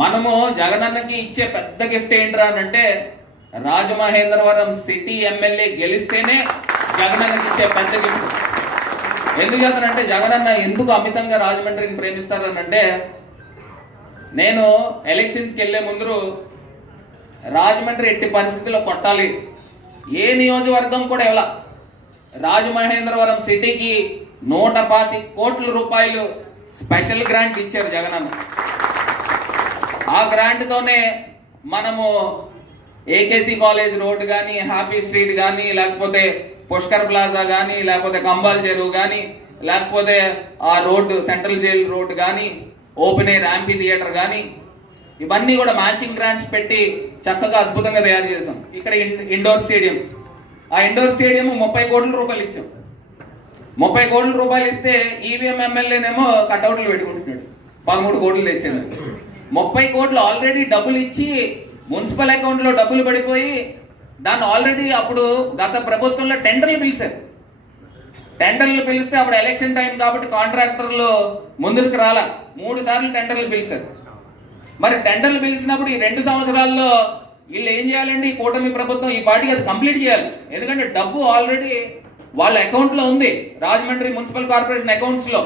మనము జగనన్నకి ఇచ్చే పెద్ద గిఫ్ట్ ఏంట్రా అని అంటే రాజమహేంద్రవరం సిటీ ఎమ్మెల్యే గెలిస్తేనే జగనన్నకి ఇచ్చే పెద్ద గిఫ్ట్. ఎందుకు చేస్తానంటే జగనన్న ఎందుకు అమితంగా రాజమండ్రిని ప్రేమిస్తారనంటే, నేను ఎలక్షన్స్కి వెళ్ళే ముందు రాజమండ్రి ఎట్టి పరిస్థితుల్లో కొట్టాలి, ఏ నియోజకవర్గం కూడా ఇవ్వాల, రాజమహేంద్రవరం సిటీకి 125 కోట్ల రూపాయలు స్పెషల్ గ్రాంట్ ఇచ్చారు జగనన్న. ఆ గ్రాంట్తోనే మనము ఏకేసీ కాలేజ్ రోడ్ కానీ, హ్యాపీ స్ట్రీట్ కానీ, లేకపోతే పుష్కర్ ప్లాజా కానీ, లేకపోతే కంబాల్ చెరువు కానీ, లేకపోతే ఆ రోడ్డు సెంట్రల్ జైల్ రోడ్ కానీ, ఓపెన్ ఎయిర్ యాంపీ థియేటర్ కానీ, ఇవన్నీ కూడా మ్యాచింగ్ గ్రాంట్స్ పెట్టి చక్కగా అద్భుతంగా తయారు చేసాం. ఇక్కడ ఇండోర్ స్టేడియం, ఆ ఇండోర్ స్టేడియం 30 కోట్ల రూపాయలు ఇచ్చాం. 30 కోట్ల రూపాయలు ఇస్తే ఈవీఎం ఎమ్మెల్యేనేమో కట్అవుట్లు పెట్టుకుంటున్నాడు, 13 కోట్లు తెచ్చాను. 30 కోట్లు ఆల్రెడీ డబ్బులు ఇచ్చి మున్సిపల్ అకౌంట్లో డబ్బులు పడిపోయి దాన్ని ఆల్రెడీ అప్పుడు గత ప్రభుత్వంలో టెండర్లు పిలిచారు. టెండర్లు పిలిస్తే అప్పుడు ఎలక్షన్ టైం కాబట్టి కాంట్రాక్టర్లు ముందుకు రాలా, 3 సార్లు టెండర్లు పిలిచారు. మరి టెండర్లు పిలిచినప్పుడు ఈ 2 సంవత్సరాల్లో వీళ్ళు ఏం చేయాలండి, ఈ కూటమి ప్రభుత్వం ఈ పార్టీకి అది కంప్లీట్ చేయాలి. ఎందుకంటే డబ్బు ఆల్రెడీ వాళ్ళ అకౌంట్లో ఉంది, రాజమండ్రి మున్సిపల్ కార్పొరేషన్ అకౌంట్స్లో.